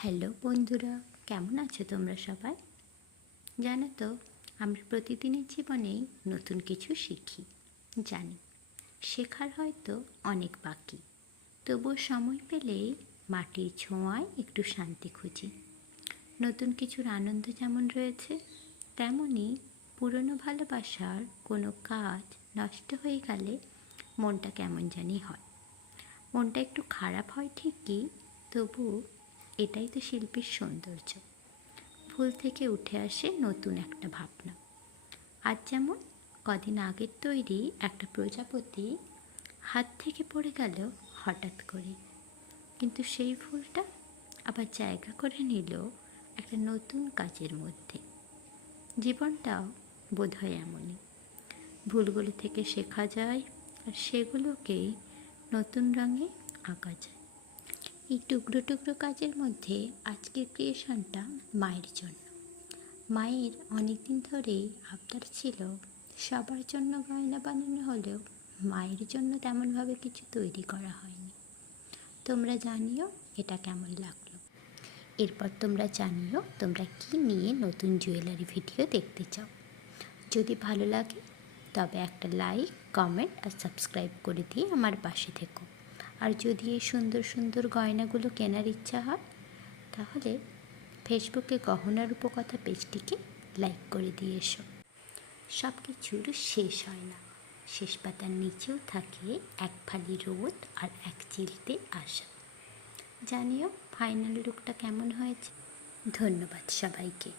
Hello বন্ধুরা, কেমন আছো তোমরা সবাই? জানো তো, আমরা প্রতিদিনের জীবনেই নতুন কিছু শিখি। জানি শেখার হয়তো অনেক বাকি, তবুও সময় পেলেই মাটির ছোঁয়ায় একটু শান্তি খুঁজি। নতুন কিছুর আনন্দ যেমন রয়েছে, তেমনই পুরনো ভালোবাসার কোনো কাজ নষ্ট হয়ে গেলে মনটা কেমন জানি হয়। মনটা একটু খারাপ হয় ঠিকই, তবু এটাই তো শিল্পীর সৌন্দর্য। ভুল থেকে উঠে আসে নতুন একটা ভাবনা। আজ যেমন কদিন আগের তৈরি একটা প্রজাপতি হাত থেকে পড়ে গেল হঠাৎ করে, কিন্তু সেই ফুলটা আবার জায়গা করে নিল একটা নতুন কাজের মধ্যে। জীবনটাও বোধহয় এমনই, ভুলগুলো থেকে শেখা যায় আর সেগুলোকেই নতুন রঙে আঁকা যায়। এই টুকরো টুকরো কাজের মধ্যে আজকের ক্রিয়েশনটা মায়ের জন্য। মায়ের অনেক দিন ধরেই আবদার ছিল সবার জন্য গয়না বানানো হলেও মায়ের জন্য তেমনভাবে কিছু তৈরি করা হয়নি। তোমরা জানিও এটা কেমন লাগলো। এরপর তোমরা জানিও তোমরা কি নিয়ে নতুন জুয়েলারি ভিডিও দেখতে চাও। যদি ভালো লাগে তবে একটা লাইক, কমেন্ট আর সাবস্ক্রাইব করে দিয়ে আমার পাশে থেকো। আর যদি এই সুন্দর সুন্দর গয়নাগুলো কেনার ইচ্ছা হয় তাহলে ফেসবুকে গহনার উপকথা পেজটিকে লাইক করে দিয়ে এসো। সব কিছুর শেষ হয় না, শেষ পাতার নিচেও থাকে এক ফালি রোদ আর এক চিলতে আশা। জানিও ফাইনাল লুকটা কেমন হয়েছে। ধন্যবাদ সবাইকে।